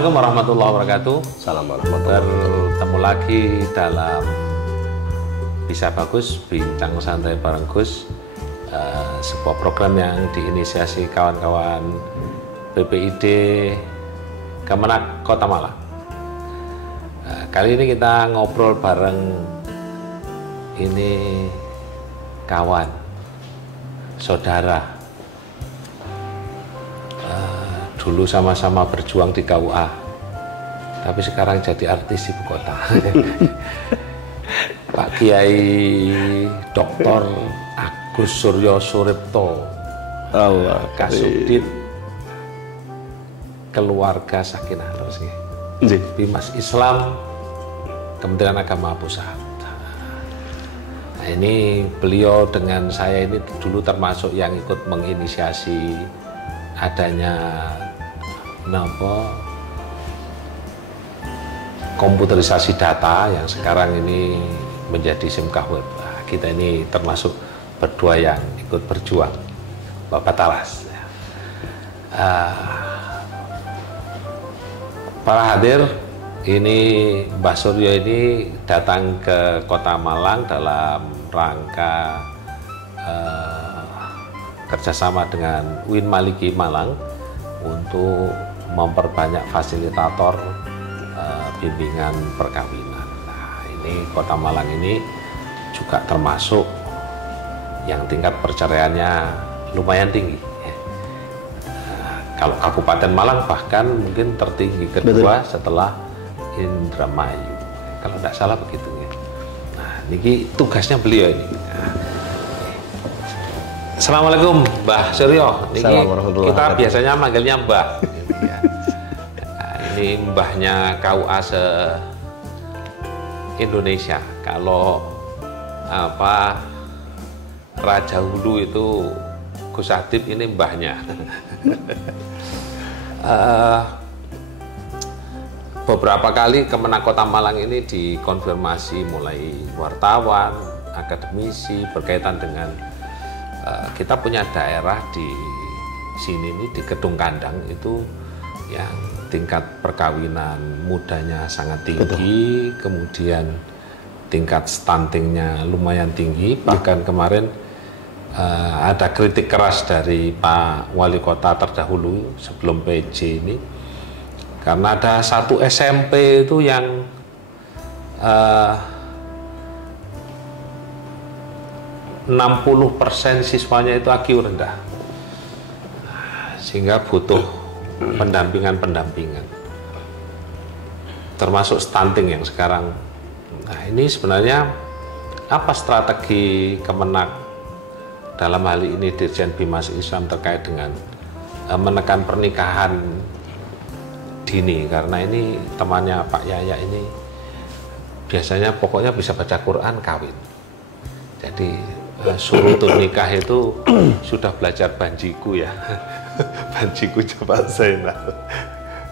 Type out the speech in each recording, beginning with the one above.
Assalamualaikum warahmatullahi wabarakatuh. Salam warahmatullahi wabarakatuh. Bertemu lagi dalam Bisa Bagus, Bincang Santai bareng Gus, sebuah program yang diinisiasi kawan-kawan BPID Kemenak Kota Malang. Kali ini kita ngobrol bareng ini kawan, saudara. Dulu sama-sama berjuang di KUA, tapi sekarang jadi artis ibu kota. Pak Kiai Dr. Agus Suryo Suripto, Kasubdit Keluarga Sakinah terus Bimas Islam Kementerian Agama Pusat. Nah, ini beliau dengan saya ini dulu termasuk yang ikut menginisiasi adanya komputerisasi data yang sekarang ini menjadi SIMKah Web. Nah, kita ini termasuk berdua yang ikut berjuang, Bapak Talas. Para hadir, ini Mbah Suryo ini datang ke Kota Malang dalam rangka kerjasama dengan UIN Maliki Malang untuk memperbanyak fasilitator bimbingan perkawinan. Nah, ini Kota Malang ini juga termasuk yang tingkat perceraiannya lumayan tinggi. Kalau Kabupaten Malang bahkan mungkin tertinggi kedua setelah Indramayu. Kalau tidak salah begitu ya. Nah, ini tugasnya beliau ini. Assalamualaikum Mbah Suryo. Kita biasanya manggilnya Mbah. Nah, ini mbahnya KUA se-Indonesia. Kalau Raja Hulu itu Gus Adib, ini mbahnya. Beberapa kali Kemenak Kota Malang ini dikonfirmasi mulai wartawan, akademisi berkaitan dengan kita punya daerah di sini ini di Kedung Kandang itu yang tingkat perkawinan mudanya sangat tinggi. Betul. Kemudian tingkat stuntingnya lumayan tinggi. Bahkan kemarin ada kritik keras dari Pak Wali Kota terdahulu sebelum PJ ini, karena ada satu SMP itu yang 60% siswanya itu IQ rendah, sehingga butuh pendampingan termasuk stunting yang sekarang. Nah, ini sebenarnya apa strategi Kemenak dalam hal ini Dirjen Bimas Islam terkait dengan menekan pernikahan dini, karena ini temannya Pak Yaya ini biasanya pokoknya bisa baca Quran kawin. Jadi surutun nikah itu sudah belajar banjiku ya. Banjiku Jabat Zainal.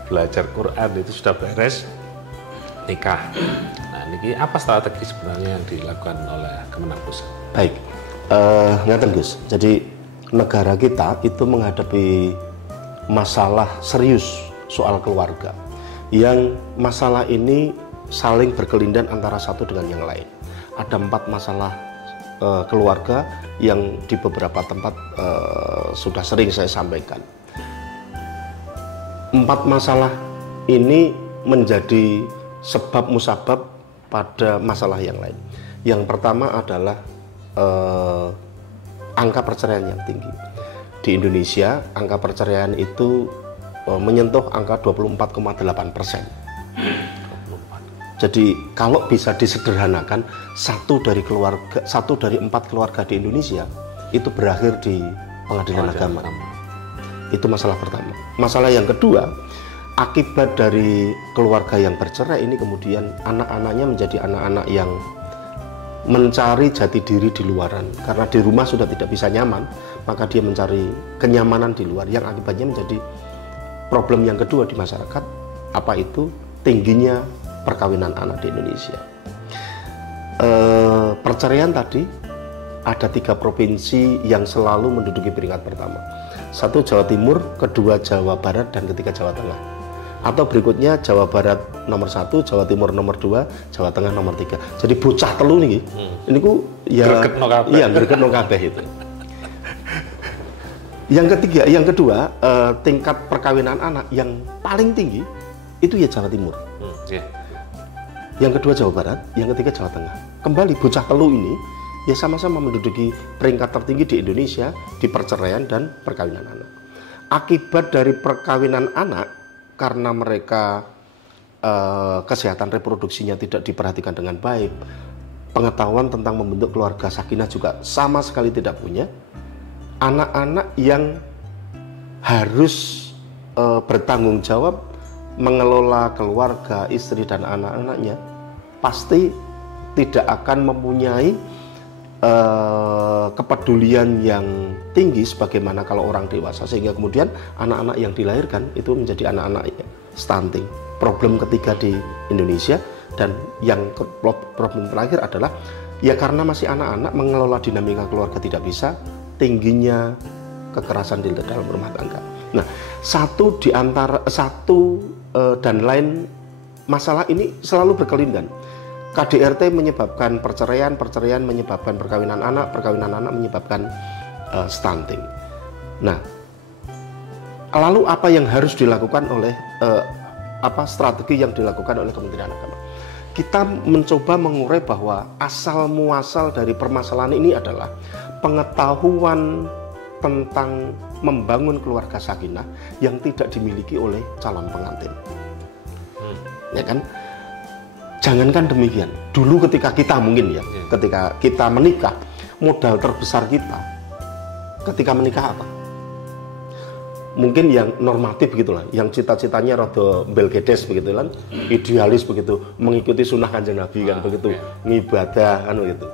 Belajar Quran itu sudah beres, nikah. Nah, ini apa strategi sebenarnya yang dilakukan oleh Kemenak Pusat? Baik, ngeten Gus. Jadi negara kita itu menghadapi masalah serius soal keluarga, yang masalah ini saling berkelindan antara satu dengan yang lain. Ada 4 masalah keluarga yang di beberapa tempat sudah sering saya sampaikan. 4 masalah ini menjadi sebab musabab pada masalah yang lain. Yang pertama adalah angka perceraian yang tinggi. Di Indonesia angka perceraian itu menyentuh angka 24,8%. Jadi kalau bisa disederhanakan, 1 dari 4 keluarga di Indonesia itu berakhir di pengadilan agama. Itu masalah pertama. Masalah yang kedua, akibat dari keluarga yang bercerai ini kemudian anak-anaknya menjadi anak-anak yang mencari jati diri di luaran. Karena di rumah sudah tidak bisa nyaman, maka dia mencari kenyamanan di luar, yang akibatnya menjadi problem yang kedua di masyarakat. Apa itu? Tingginya perkawinan anak di Indonesia. Perceraian tadi ada 3 provinsi yang selalu menduduki peringkat pertama. 1 Jawa Timur, kedua Jawa Barat, dan ketiga Jawa Tengah. Atau berikutnya Jawa Barat nomor 1, Jawa Timur nomor 2, Jawa Tengah nomor 3. Jadi bocah telu nih, ini ku ya gregetno kabeh itu. Yang kedua, tingkat perkawinan anak yang paling tinggi itu ya Jawa Timur. Yang kedua Jawa Barat, yang ketiga Jawa Tengah. Kembali bocah telu ini ya sama-sama menduduki peringkat tertinggi di Indonesia di perceraian dan perkawinan anak. Akibat dari perkawinan anak karena mereka kesehatan reproduksinya tidak diperhatikan dengan baik, pengetahuan tentang membentuk keluarga sakinah juga sama sekali tidak punya. Anak-anak yang harus bertanggung jawab mengelola keluarga, istri dan anak-anaknya pasti tidak akan mempunyai kepedulian yang tinggi sebagaimana kalau orang dewasa, sehingga kemudian anak-anak yang dilahirkan itu menjadi anak-anak stunting. Problem ketiga di Indonesia dan yang problem terakhir adalah ya karena masih anak-anak mengelola dinamika keluarga tidak bisa, tingginya kekerasan di dalam rumah tangga. Nah, satu dan lain masalah ini selalu berkelindan. KDRT menyebabkan perceraian, perceraian menyebabkan perkawinan anak menyebabkan stunting. Nah, lalu apa yang harus dilakukan oleh strategi yang dilakukan oleh Kementerian Agama? Kita mencoba mengurai bahwa asal muasal dari permasalahan ini adalah pengetahuan tentang membangun keluarga sakinah yang tidak dimiliki oleh calon pengantin. Ya kan? Jangankan demikian, dulu ketika kita ketika kita menikah, modal terbesar kita ketika menikah apa? Mungkin yang normatif begitulah, yang cita-citanya rada belgedes begitu kan, idealis begitu, mengikuti sunnah Kanjeng Nabi kan begitu, ngibadah kan begitu.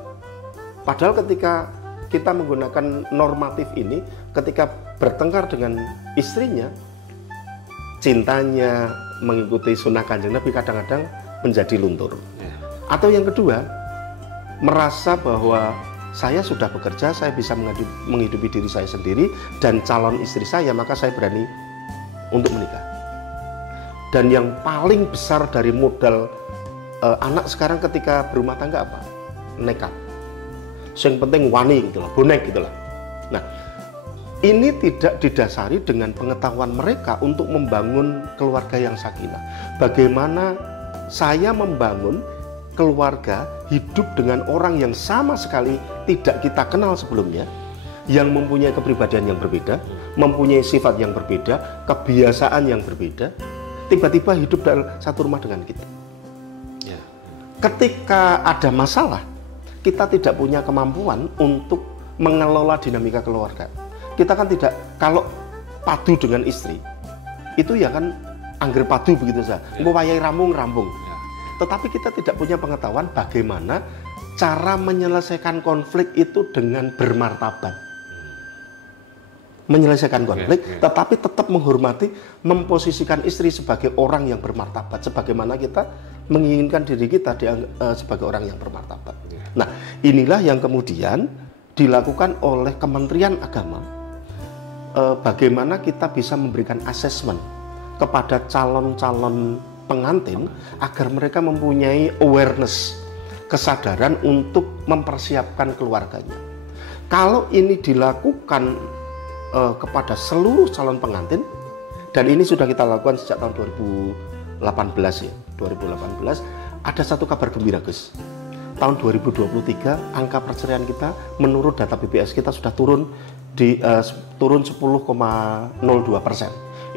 Padahal ketika kita menggunakan normatif ini, ketika bertengkar dengan istrinya, cintanya mengikuti sunnah Kanjeng Nabi kadang-kadang menjadi luntur. Atau yang kedua, merasa bahwa saya sudah bekerja, saya bisa menghidupi diri saya sendiri dan calon istri saya, maka saya berani untuk menikah. Dan yang paling besar dari modal anak sekarang ketika berumah tangga apa? Nekat. Yang penting wani gitulah, bonek gitulah. Nah, ini tidak didasari dengan pengetahuan mereka untuk membangun keluarga yang sakinah. Bagaimana saya membangun keluarga hidup dengan orang yang sama sekali tidak kita kenal sebelumnya, yang mempunyai kepribadian yang berbeda, mempunyai sifat yang berbeda, kebiasaan yang berbeda, tiba-tiba hidup dalam satu rumah dengan kita. Ketika ada masalah, kita tidak punya kemampuan untuk mengelola dinamika keluarga. Kita kan tidak, kalau padu dengan istri, itu ya kan angger padu begitu saja, wayai rampung. Tetapi kita tidak punya pengetahuan bagaimana cara menyelesaikan konflik itu dengan bermartabat. Menyelesaikan konflik, tetapi tetap menghormati, memposisikan istri sebagai orang yang bermartabat, sebagaimana kita menginginkan diri kita sebagai orang yang bermartabat. Nah, inilah yang kemudian dilakukan oleh Kementerian Agama. Bagaimana kita bisa memberikan asesmen kepada calon-calon pengantin agar mereka mempunyai awareness, kesadaran untuk mempersiapkan keluarganya. Kalau ini dilakukan kepada seluruh calon pengantin, dan ini sudah kita lakukan sejak tahun 2018 ya, 2018, ada satu kabar gembira Gus. Tahun 2023 angka perceraian kita menurut data BPS kita sudah turun 10,02%.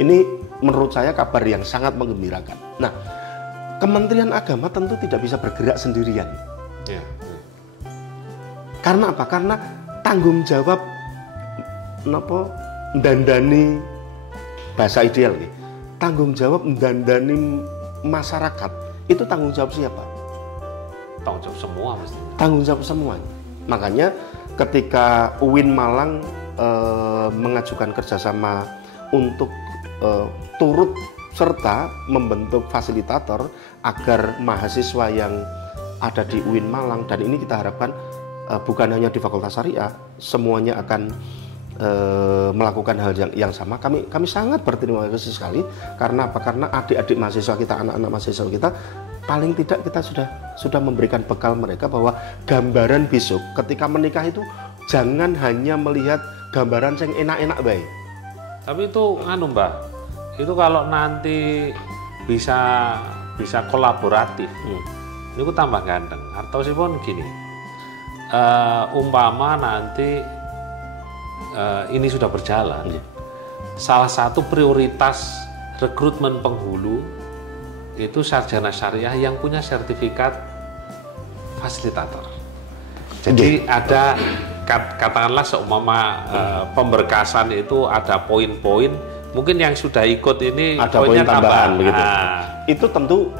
Ini menurut saya kabar yang sangat menggembirakan. Nah, Kementerian Agama tentu tidak bisa bergerak sendirian. Karena apa? Karena tanggung jawab ndandani, bahasa ideal nih, tanggung jawab ndandani masyarakat itu tanggung jawab siapa? Tanggung jawab semua mestinya. Tanggung jawab semuanya. Makanya ketika UIN Malang mengajukan kerjasama untuk turut serta membentuk fasilitator agar mahasiswa yang ada di UIN Malang, dan ini kita harapkan bukan hanya di Fakultas Syariah, semuanya akan melakukan hal yang sama, kami sangat berterima kasih sekali. Karena apa? Karena adik-adik mahasiswa kita, anak-anak mahasiswa kita, paling tidak kita sudah memberikan bekal mereka bahwa gambaran besok ketika menikah itu jangan hanya melihat gambaran yang enak-enak baik. Tapi itu Mbah, itu kalau nanti bisa kolaboratif, ini aku tambah ganteng. Artosipun gini, umpama nanti ini sudah berjalan, salah satu prioritas rekrutmen penghulu itu sarjana syariah yang punya sertifikat fasilitator. Jadi ada katakanlah seumpama pemberkasan itu ada poin-poin, mungkin yang sudah ikut ini ada poin tambahan begitu. Itu tentu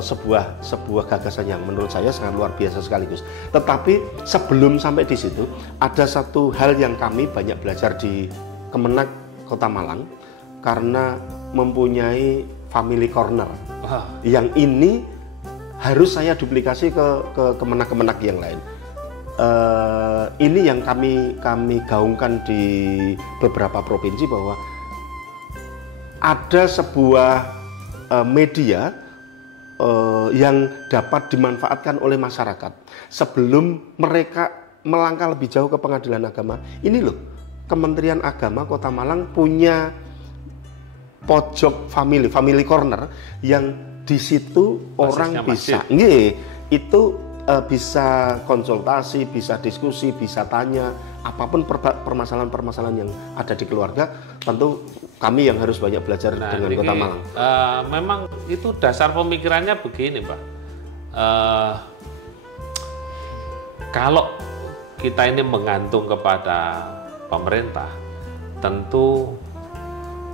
sebuah gagasan yang menurut saya sangat luar biasa sekaligus. Tetapi sebelum sampai di situ, ada satu hal yang kami banyak belajar di Kemenak Kota Malang karena mempunyai family corner. Yang ini harus saya duplikasi ke Kemenak-Kemenak yang lain. Ini yang kami gaungkan di beberapa provinsi bahwa ada sebuah media yang dapat dimanfaatkan oleh masyarakat sebelum mereka melangkah lebih jauh ke pengadilan agama. Ini loh, Kementerian Agama Kota Malang punya pojok family corner yang di situ orang bisa, bisa konsultasi, bisa diskusi, bisa tanya apapun permasalahan-permasalahan yang ada di keluarga. Tentu kami yang harus banyak belajar dengan Kota Malang. Memang itu dasar pemikirannya begini, Pak. Kalau kita ini menggantung kepada pemerintah, tentu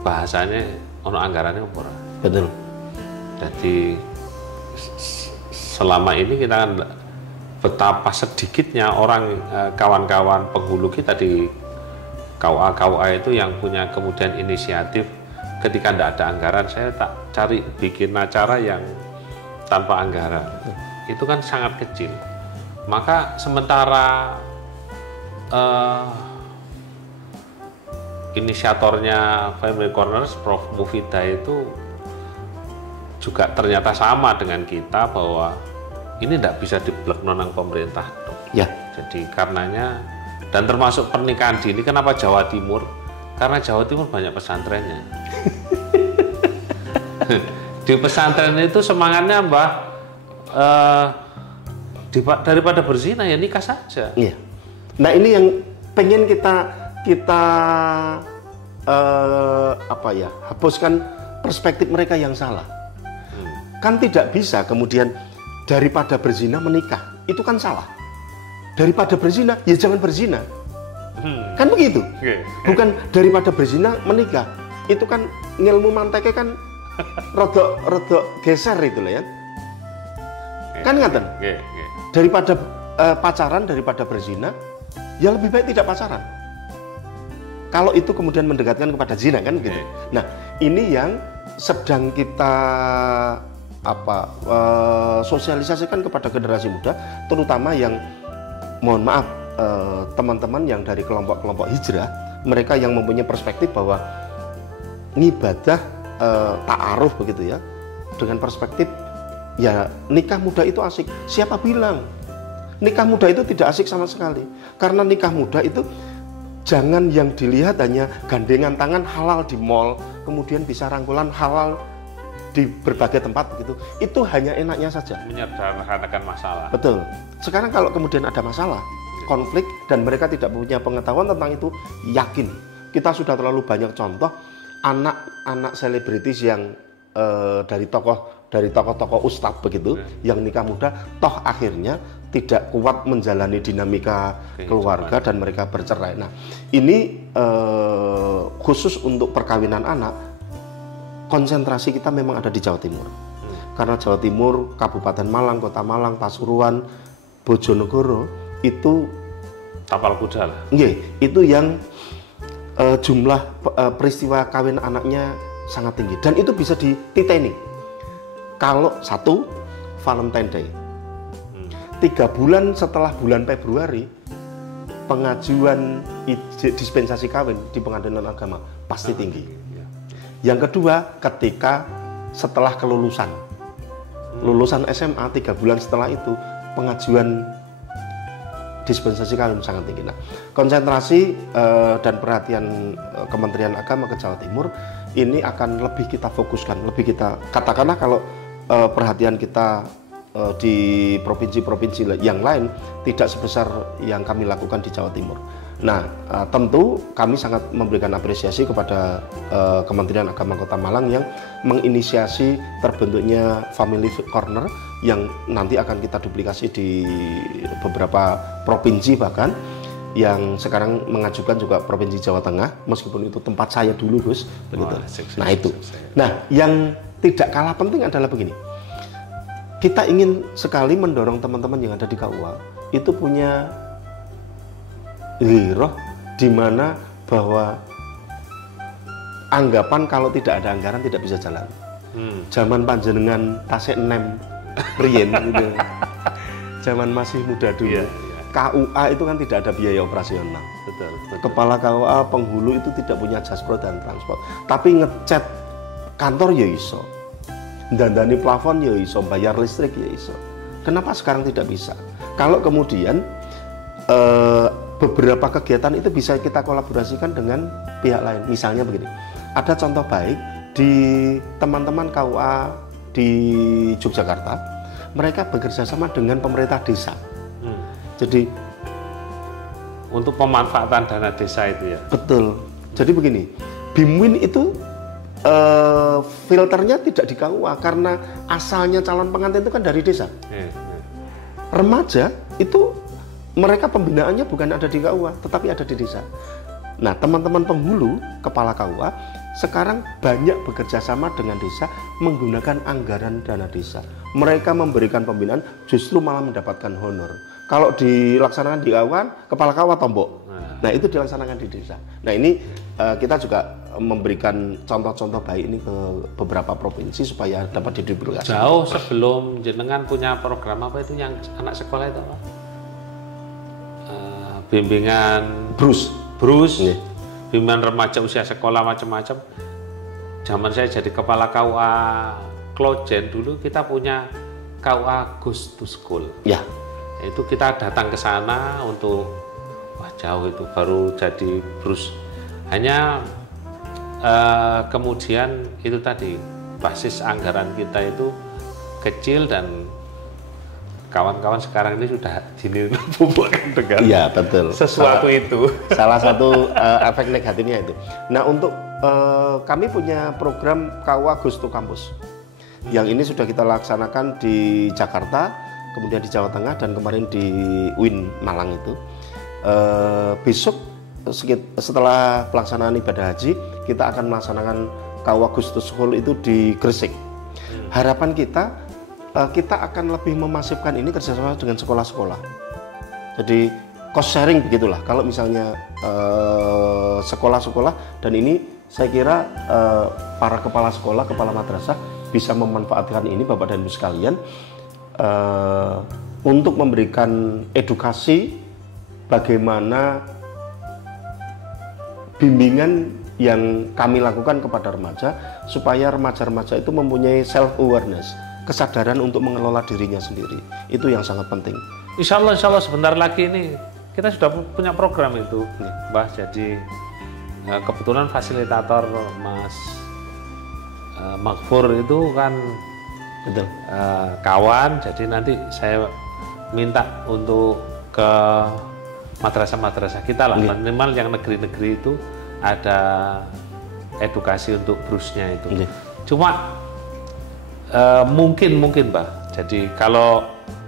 bahasanya ono anggarannya ora. Betul. Jadi selama ini kita kan betapa sedikitnya orang kawan-kawan penghulu kita di KUA itu yang punya kemudian inisiatif ketika tidak ada anggaran, saya tak cari bikin acara yang tanpa anggaran. Itu kan sangat kecil. Maka sementara inisiatornya Family Corners, Prof. Mufida itu juga ternyata sama dengan kita bahwa ini tidak bisa diblok nonang pemerintah. Ya. Jadi karenanya, dan termasuk pernikahan dini, kenapa Jawa Timur? Karena Jawa Timur banyak pesantrennya. Di pesantren itu semangatnya Mbah, daripada berzina ya nikah saja. Iya. Nah ini yang pengen kita hapuskan perspektif mereka yang salah. Kan tidak bisa kemudian daripada berzina menikah, itu kan salah. Daripada berzina, ya jangan berzina. Kan begitu. Bukan daripada berzina menikah. Itu kan ngilmu manteknya kan rodok geser itu lah ya. Kan ngaten. Daripada pacaran, daripada berzina, ya lebih baik tidak pacaran. Kalau itu kemudian mendekatkan kepada zina kan gitu. Nah, ini yang sedang kita sosialisasikan kepada generasi muda, terutama yang mohon maaf teman-teman yang dari kelompok-kelompok hijrah, mereka yang mempunyai perspektif bahwa ngibadah ta'aruf begitu ya, dengan perspektif ya nikah muda itu asik. Siapa bilang nikah muda itu tidak asik sama sekali? Karena nikah muda itu jangan yang dilihat hanya gandengan tangan halal di mall, kemudian bisa rangkulan halal di berbagai tempat begitu. Itu hanya enaknya saja. Menyederhanakan masalah. Betul. Sekarang kalau kemudian ada masalah, konflik, dan mereka tidak punya pengetahuan tentang itu, yakin kita sudah terlalu banyak contoh anak-anak selebritis yang dari tokoh-tokoh ustadz begitu, yang nikah muda, toh akhirnya tidak kuat menjalani dinamika keluarga dan mereka bercerai. Nah, ini khusus untuk perkawinan anak, konsentrasi kita memang ada di Jawa Timur. Karena Jawa Timur, Kabupaten Malang, Kota Malang, Pasuruan, Bojonegoro itu tapal kuda lah. Itu yang jumlah peristiwa kawin anaknya sangat tinggi, dan itu bisa dititeni. Kalau satu Valentine Day, 3 bulan setelah bulan Februari pengajuan dispensasi kawin di pengadilan agama pasti tinggi. Yang kedua, ketika setelah kelulusan, lulusan SMA 3 bulan setelah itu pengajuan dispensasi kawin sangat tinggi. Nah, konsentrasi dan perhatian Kementerian Agama ke Jawa Timur ini akan lebih kita fokuskan, lebih kita katakanlah kalau perhatian kita di provinsi-provinsi yang lain tidak sebesar yang kami lakukan di Jawa Timur. Nah, tentu kami sangat memberikan apresiasi kepada Kementerian Agama Kota Malang yang menginisiasi terbentuknya Family Corner yang nanti akan kita duplikasi di beberapa provinsi, bahkan yang sekarang mengajukan juga Provinsi Jawa Tengah, meskipun itu tempat saya dulu, Gus, begitu. Nah, itu. Nah, yang tidak kalah penting adalah begini. Kita ingin sekali mendorong teman-teman yang ada di KUA itu punya giroh di mana bahwa anggapan kalau tidak ada anggaran tidak bisa jalan. Zaman panjenengan tasik nem rien gitu. Zaman masih muda dulu. KUA itu kan tidak ada biaya operasional. Betul. Kepala KUA penghulu itu tidak punya jaspro dan transport. Tapi ngecat kantor ya iso. Dandani plafon ya iso, bayar listrik ya iso. Kenapa sekarang tidak bisa? Kalau kemudian beberapa kegiatan itu bisa kita kolaborasikan dengan pihak lain. Misalnya begini, ada contoh baik di teman-teman KUA di Yogyakarta, mereka bekerja sama dengan pemerintah desa. Jadi untuk pemanfaatan dana desa itu ya. Betul. Jadi begini, BIMWIN itu filternya tidak di KUA karena asalnya calon pengantin itu kan dari desa. Remaja itu mereka pembinaannya bukan ada di KUA, tetapi ada di desa. Nah, teman-teman penghulu, kepala KUA, sekarang banyak bekerja sama dengan desa menggunakan anggaran dana desa. Mereka memberikan pembinaan, justru malah mendapatkan honor. Kalau dilaksanakan di KUA, kepala KUA tombok. Nah, itu dilaksanakan di desa. Nah, ini kita juga memberikan contoh-contoh baik ini ke beberapa provinsi supaya dapat diduplikasi. Jauh sebelum jenengan punya program apa itu yang anak sekolah itu apa? Bimbingan Brus, bimbingan remaja usia sekolah macam-macam. Zaman saya jadi kepala KUA Klojen dulu kita punya KUA Goes to School. Ya. Itu kita datang ke sana untuk jauh itu baru jadi Brus. Hanya kemudian itu tadi basis anggaran kita itu kecil dan kawan-kawan sekarang ini sudah dinimbulkan dengan betul. Sesuatu itu. Salah satu efek negatifnya itu. Nah, untuk kami punya program KUA Goes to Campus. Yang ini sudah kita laksanakan di Jakarta, kemudian di Jawa Tengah, dan kemarin di UIN Malang itu. Besok setelah pelaksanaan ibadah haji, kita akan melaksanakan KUA Goes to School itu di Gresik. Harapan kita akan lebih memasifkan ini kerjasama dengan sekolah-sekolah. Jadi cost sharing begitulah. Kalau misalnya sekolah-sekolah, dan ini saya kira para kepala sekolah, kepala madrasah bisa memanfaatkan ini, Bapak dan Ibu sekalian, untuk memberikan edukasi bagaimana bimbingan yang kami lakukan kepada remaja supaya remaja-remaja itu mempunyai self awareness, kesadaran untuk mengelola dirinya sendiri. Itu yang sangat penting. Insya Allah sebentar lagi ini kita sudah punya program itu, Mbah. Jadi kebetulan fasilitator Mas Makfur itu kan betul kawan. Jadi nanti saya minta untuk ke madrasah-madrasah kita lah, minimal yang negeri-negeri itu ada edukasi untuk brusnya itu. Cuma mungkin Mbak. Jadi kalau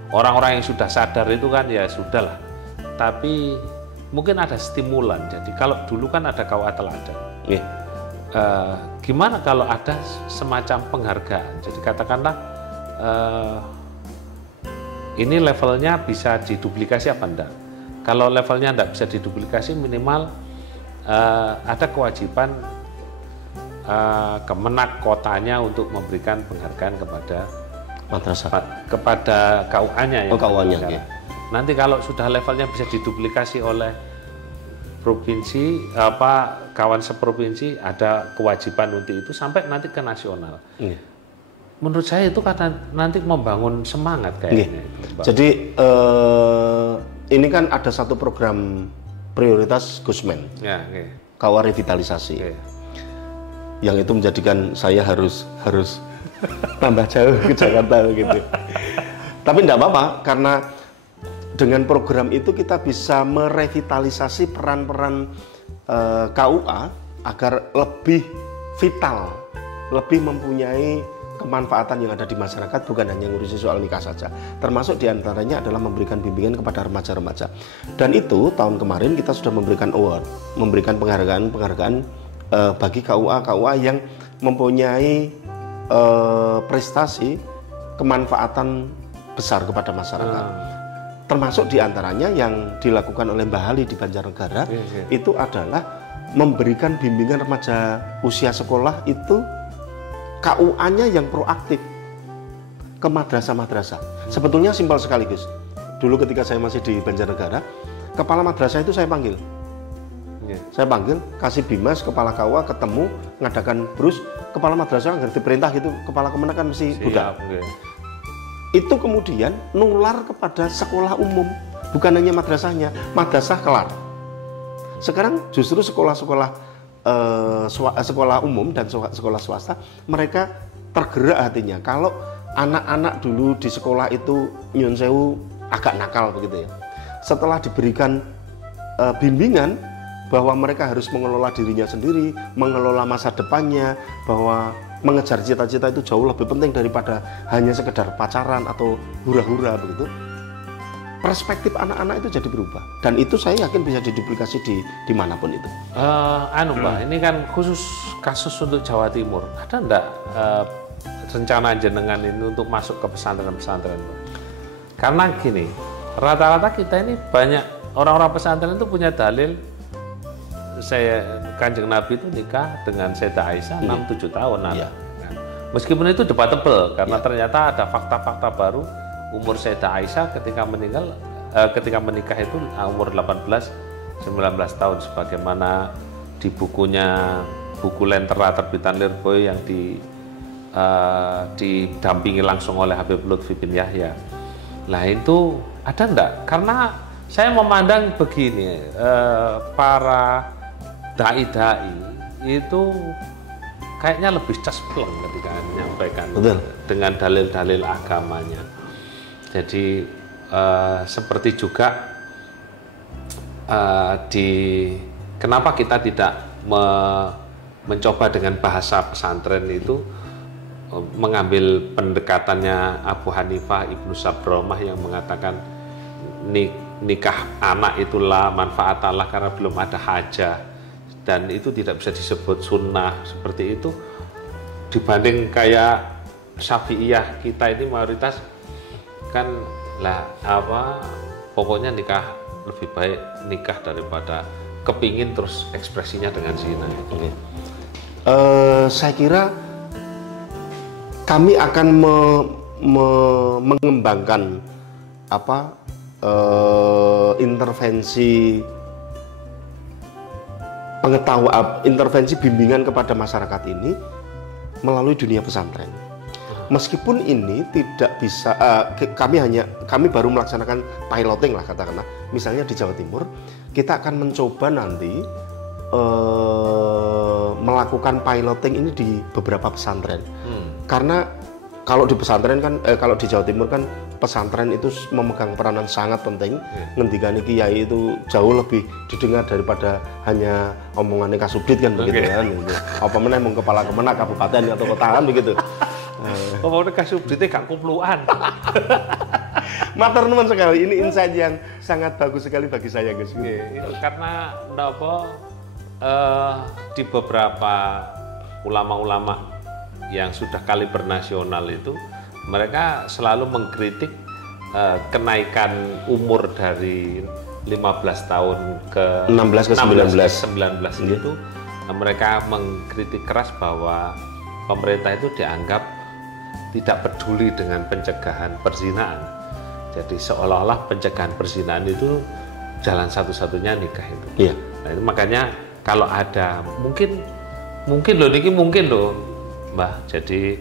orang-orang yang sudah sadar itu kan ya sudahlah. Tapi mungkin ada stimulan. Jadi kalau dulu kan ada KUA teladan. Gimana kalau ada semacam penghargaan? Jadi katakanlah ini levelnya bisa diduplikasi apa enggak? Kalau levelnya enggak bisa diduplikasi, minimal ada kewajiban Kemenak kotanya untuk memberikan penghargaan kepada madrasah, kepada KUA-nya ya. KUA-nya. Nanti kalau sudah levelnya bisa diduplikasi oleh provinsi kawan seprovinsi ada kewajiban untuk itu sampai nanti ke nasional. Menurut saya itu karena nanti membangun semangat kayaknya. Jadi ini kan ada satu program prioritas Gusmen, KUA revitalisasi, yang itu menjadikan saya harus tambah jauh ke Jakarta gitu. Tapi tidak apa-apa, karena dengan program itu kita bisa merevitalisasi peran-peran KUA agar lebih vital, lebih mempunyai kemanfaatan yang ada di masyarakat, bukan hanya ngurusi soal nikah saja. Termasuk diantaranya adalah memberikan bimbingan kepada remaja-remaja. Dan itu tahun kemarin kita sudah memberikan award, memberikan penghargaan bagi KUA yang mempunyai prestasi kemanfaatan besar kepada masyarakat. Termasuk diantaranya yang dilakukan oleh Mbah Ali di Banjarnegara, itu adalah memberikan bimbingan remaja usia sekolah itu KUA-nya yang proaktif ke madrasah-madrasah. Sebetulnya simpel sekali, Gus. Dulu ketika saya masih di Banjarnegara, kepala madrasah itu saya panggil. Saya panggil, kasih bimas, kepala KUA ketemu, ngadakan brus, kepala madrasah ngerti perintah gitu, kepala kemenak kan mesti budak. Itu kemudian nular kepada sekolah umum, bukan hanya madrasahnya, madrasah kelar. Sekarang justru sekolah-sekolah sekolah umum dan sekolah swasta, mereka tergerak hatinya. Kalau anak-anak dulu di sekolah itu nyun sewu agak nakal begitu ya, setelah diberikan bimbingan bahwa mereka harus mengelola dirinya sendiri, mengelola masa depannya, bahwa mengejar cita-cita itu jauh lebih penting daripada hanya sekedar pacaran atau hura-hura begitu. Perspektif anak-anak itu jadi berubah, dan itu saya yakin bisa diduplikasi dimanapun itu. Mbak, ini kan khusus kasus untuk Jawa Timur. Ada enggak rencana jenengan ini untuk masuk ke pesantren-pesantren? Karena gini, rata-rata kita ini banyak orang-orang pesantren itu punya dalil. Kanjeng Nabi itu nikah dengan Sayyidah Aisyah 6-7 tahun. Meskipun itu debatable, karena ternyata ada fakta-fakta baru. Umur Sayyidah Aisyah ketika menikah itu umur 18-19 tahun, sebagaimana di buku Lentera terbitan Lirboy yang didampingi langsung oleh Habib Lutfi bin Yahya. Nah itu ada enggak? Karena saya memandang begini, para dai-dai itu kayaknya lebih caspleng ketika menyampaikan dengan dalil-dalil agamanya. Jadi seperti juga kenapa kita tidak mencoba dengan bahasa pesantren itu, mengambil pendekatannya Abu Hanifah Ibnu Sabromah yang mengatakan nikah anak itulah manfaat Allah karena belum ada hajah, dan itu tidak bisa disebut sunnah seperti itu, dibanding kayak Syafi'iyah kita ini mayoritas kan pokoknya nikah lebih baik nikah daripada kepingin terus ekspresinya dengan zina. Saya kira kami akan mengembangkan intervensi bimbingan kepada masyarakat ini melalui dunia pesantren. Meskipun ini tidak bisa, kami baru melaksanakan piloting lah katakanlah, misalnya di Jawa Timur, kita akan mencoba nanti melakukan piloting ini di beberapa pesantren. Karena kalau di pesantren kan, kalau di Jawa Timur kan pesantren itu memegang peranan sangat penting. Ngendikane kiai itu jauh lebih didengar daripada hanya omongannya Kasubdit kan begitu kan. Apa meneh mung kepala kemenak kabupaten atau kota kan begitu. Pokoknya Kasubditnya gak kumpluan. Matur nuwun sekali, ini insight yang sangat bagus sekali bagi saya Gus. Karena di beberapa ulama-ulama yang sudah kaliber nasional itu, mereka selalu mengkritik kenaikan umur dari 15 tahun ke 16 ke 19 itu. Mereka mengkritik keras bahwa pemerintah itu dianggap tidak peduli dengan pencegahan perzinaan. Jadi seolah-olah pencegahan perzinaan itu jalan satu-satunya nikah itu. Nah, itu makanya kalau ada mungkin loh niki mungkin loh Mbah. Jadi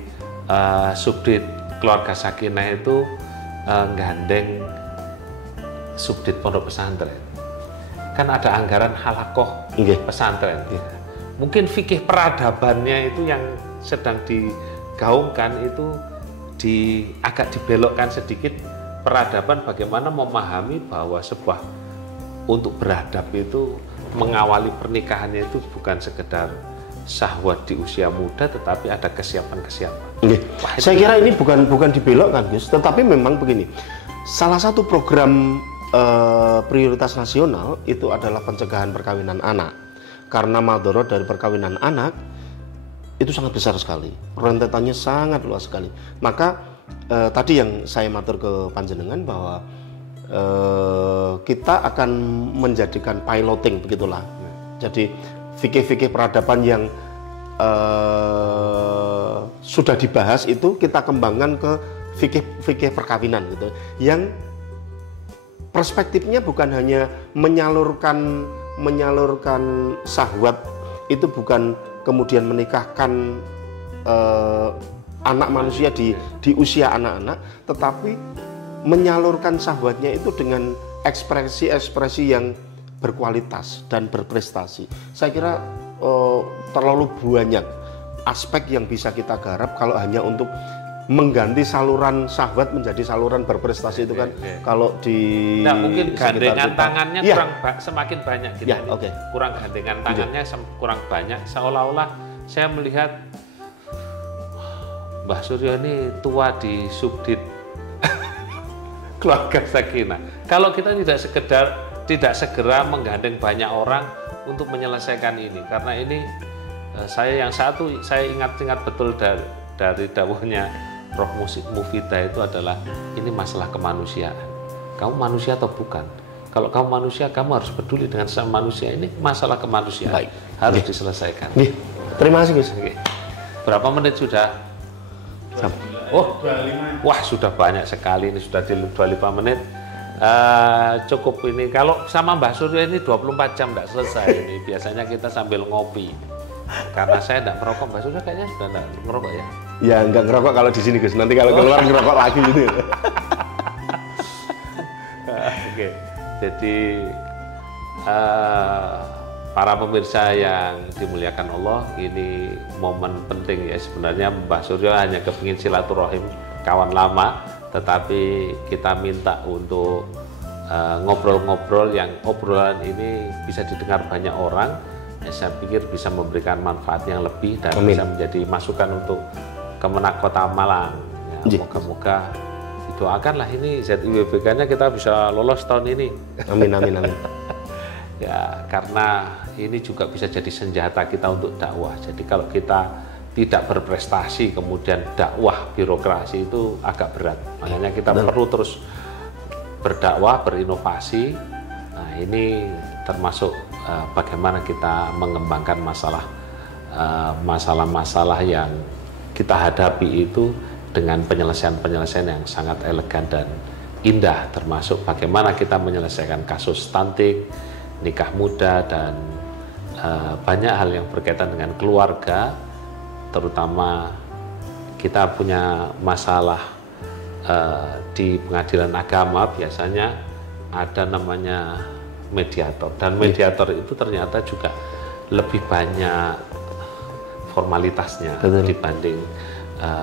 subdit keluarga sakinah itu gandeng subdit pondok pesantren. Kan ada anggaran halakoh pesantren. Mungkin fikih peradabannya itu yang sedang digaungkan itu agak dibelokkan sedikit, peradaban bagaimana memahami bahwa sebuah untuk beradab itu mengawali pernikahannya itu bukan sekedar syahwat di usia muda, tetapi ada kesiapan-kesiapan. Saya kira ini bukan dibelokkan, Gus, tetapi memang begini. Salah satu program prioritas nasional itu adalah pencegahan perkawinan anak. Karena madorot dari perkawinan anak itu sangat besar sekali, rentetannya sangat luas sekali. Maka tadi yang saya matur ke panjenengan bahwa kita akan menjadikan piloting begitulah. Jadi fikih-fikih peradaban yang sudah dibahas itu kita kembangkan ke fikih perkawinan gitu. Yang perspektifnya bukan hanya menyalurkan syahwat, itu bukan kemudian menikahkan anak manusia di usia anak-anak, tetapi menyalurkan syahwatnya itu dengan ekspresi-ekspresi yang berkualitas dan berprestasi. Saya kira terlalu banyak aspek yang bisa kita garap kalau hanya untuk mengganti saluran syahwat menjadi saluran berprestasi itu kan. Kalau di mungkin gandengan tangannya semakin banyak gitu. Kurang gandengan tangannya kurang banyak, seolah-olah saya melihat Mbah Suryo ini tua di subdit keluarga sakinah. Kalau kita tidak segera menggandeng banyak orang untuk menyelesaikan ini, karena ini saya ingat betul dari dawuhnya Roh Mufidah itu adalah ini masalah kemanusiaan. Kamu manusia atau bukan? Kalau kamu manusia, kamu harus peduli dengan sama manusia. Ini masalah kemanusiaan. Harus diselesaikan. Terima kasih, Gus. Berapa menit sudah? Oh, 25. Wah, sudah banyak sekali ini, sudah di 25 menit. Cukup ini. Kalau sama Mbah Suryo ini 24 jam tidak selesai ini. Biasanya kita sambil ngopi. Karena saya tidak merokok, Mbah Suryo kayaknya sudah tidak merokok ya? Ya, nggak ngerokok kalau di sini, Gus. Nanti kalau keluar ngerokok lagi gitu. Oke. Jadi para pemirsa yang dimuliakan Allah, ini momen penting ya. Sebenarnya Mbah Suryo hanya kepingin silaturahim kawan lama, tetapi kita minta untuk ngobrol-ngobrol yang obrolan ini bisa didengar banyak orang. Ya, saya pikir bisa memberikan manfaat yang lebih dan bisa menjadi masukan untuk Kemenak Kota Malang. Ya, moga-moga didoakanlah ini ZIWBK-nya kita bisa lolos tahun ini. Amin. Ya, karena ini juga bisa jadi senjata kita untuk dakwah. Jadi kalau kita tidak berprestasi, kemudian dakwah birokrasi itu agak berat. Makanya kita perlu terus berdakwah, berinovasi. Nah, ini termasuk bagaimana kita mengembangkan masalah-masalah yang kita hadapi itu dengan penyelesaian-penyelesaian yang sangat elegan dan indah, termasuk bagaimana kita menyelesaikan kasus stunting, nikah muda, dan banyak hal yang berkaitan dengan keluarga. Terutama kita punya masalah di pengadilan agama, biasanya ada namanya mediator, dan mediator itu ternyata juga lebih banyak formalitasnya dibanding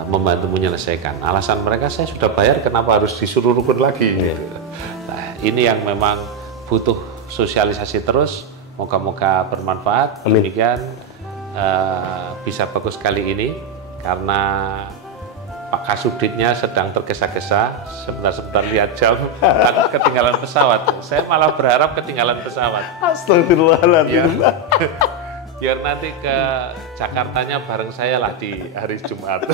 membantu menyelesaikan. Alasan mereka, saya sudah bayar, kenapa harus disuruh rukun lagi? Nah, ini yang memang butuh sosialisasi terus. Moga-moga bermanfaat. Demikian bisa bagus kali ini karena Pak Kasubditnya sedang tergesa-gesa, sebentar-sebentar lihat jam, ketinggalan pesawat. Saya malah berharap ketinggalan pesawat. Astagfirullahaladzim. Ya. Biar nanti ke Jakartanya bareng saya lah di hari Jumat.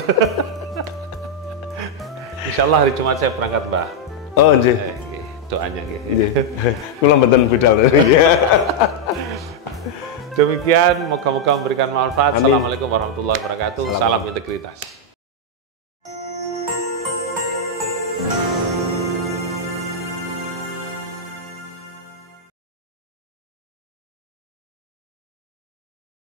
Insya Allah hari Jumat saya berangkat, Mbah. Oh, nggih. Doanya gitu. Kula mboten budal. Demikian, moga-moga memberikan manfaat. Assalamualaikum warahmatullahi wabarakatuh. Salam integritas.